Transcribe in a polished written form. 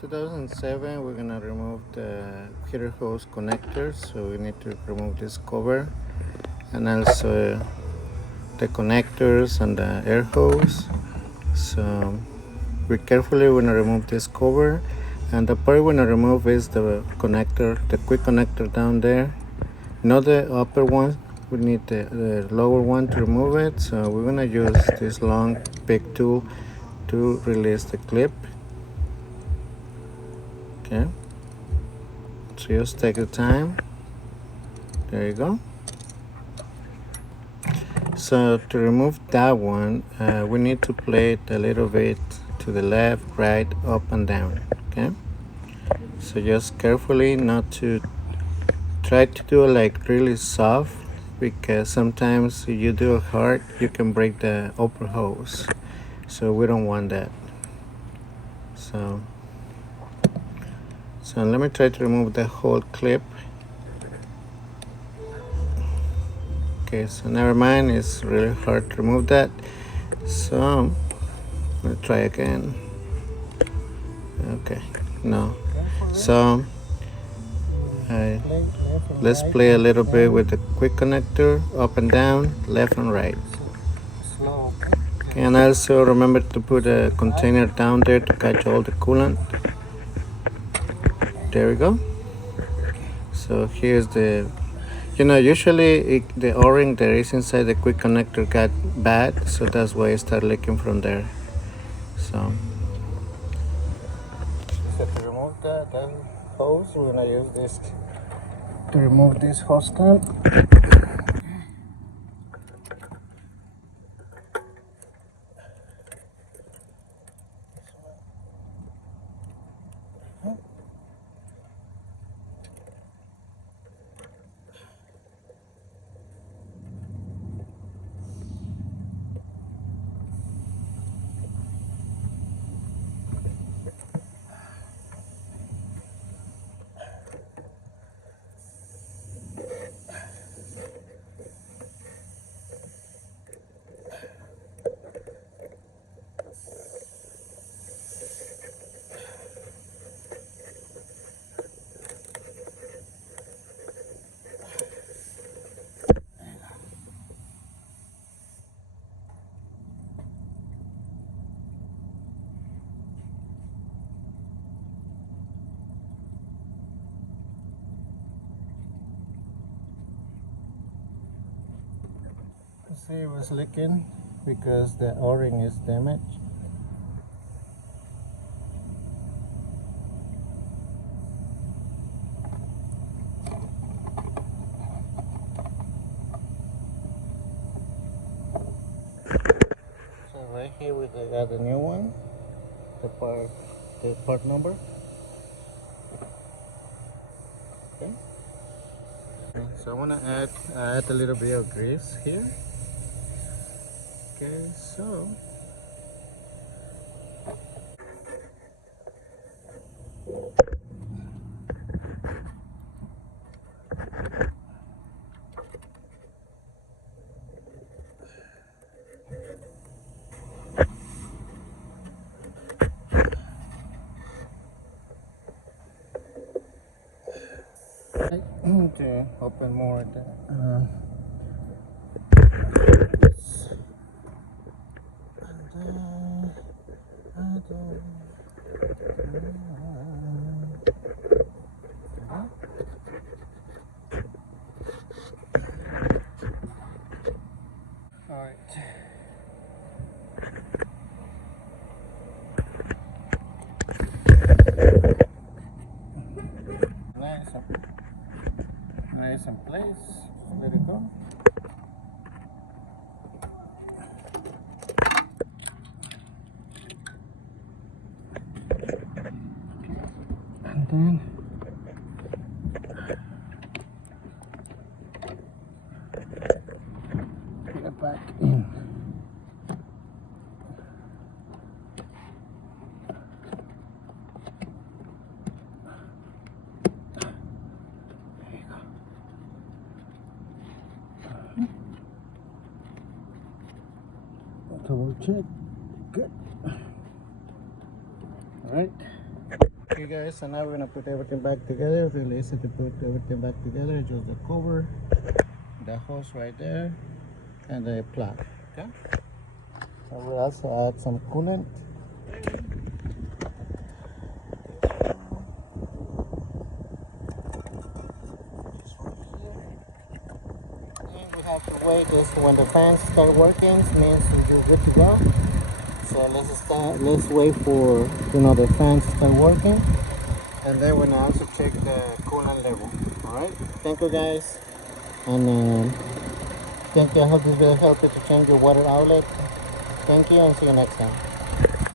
2007, we're gonna remove the heater hose connectors, so we need to remove this cover and also the connectors and the air hose. So we carefully want to remove this cover, and the part we want to remove is the connector, the quick connector down there, not the upper one. We need the lower one to remove it, so we're gonna use this long big tool to release the clip. Okay, so just take the time. There you go. So to remove that one, we need to play it a little bit to the left, right, up and down. Okay, so just carefully, not to try to do it like really soft, because sometimes if you do it hard, you can break the upper hose, so we don't want that. So let me try to remove the whole clip. Okay, so never mind, it's really hard to remove that, so I'm gonna try again. Okay, no. So let's play a little bit with the quick connector, up and down, left and right. And also remember to put a container down there to catch all the coolant. There we go. So here's the, usually the O-ring that is inside the quick connector got bad, so that's why it started leaking from there. So to remove that hose, we're gonna use this to remove this hose clamp. See, it was leaking because the O-ring is damaged. So right here we got the new one, the part number. Okay. So I want to add a little bit of grease here. Okay, so to open more all right. Nice in place. Let it go. And then put it back in. Double check. Good. All right. Okay guys, so now we're gonna put everything back together. It's really easy to put everything back together. Just the cover, the hose right there, and the plug. Okay. So we'll also add some coolant. We have to wait is when the fans start working, means we're good to go. So let's wait for the fans to start working, and then we'll also check the coolant level. All right. Thank you guys, and thank you. I hope this will help you to change your water outlet. Thank you, and see you next time.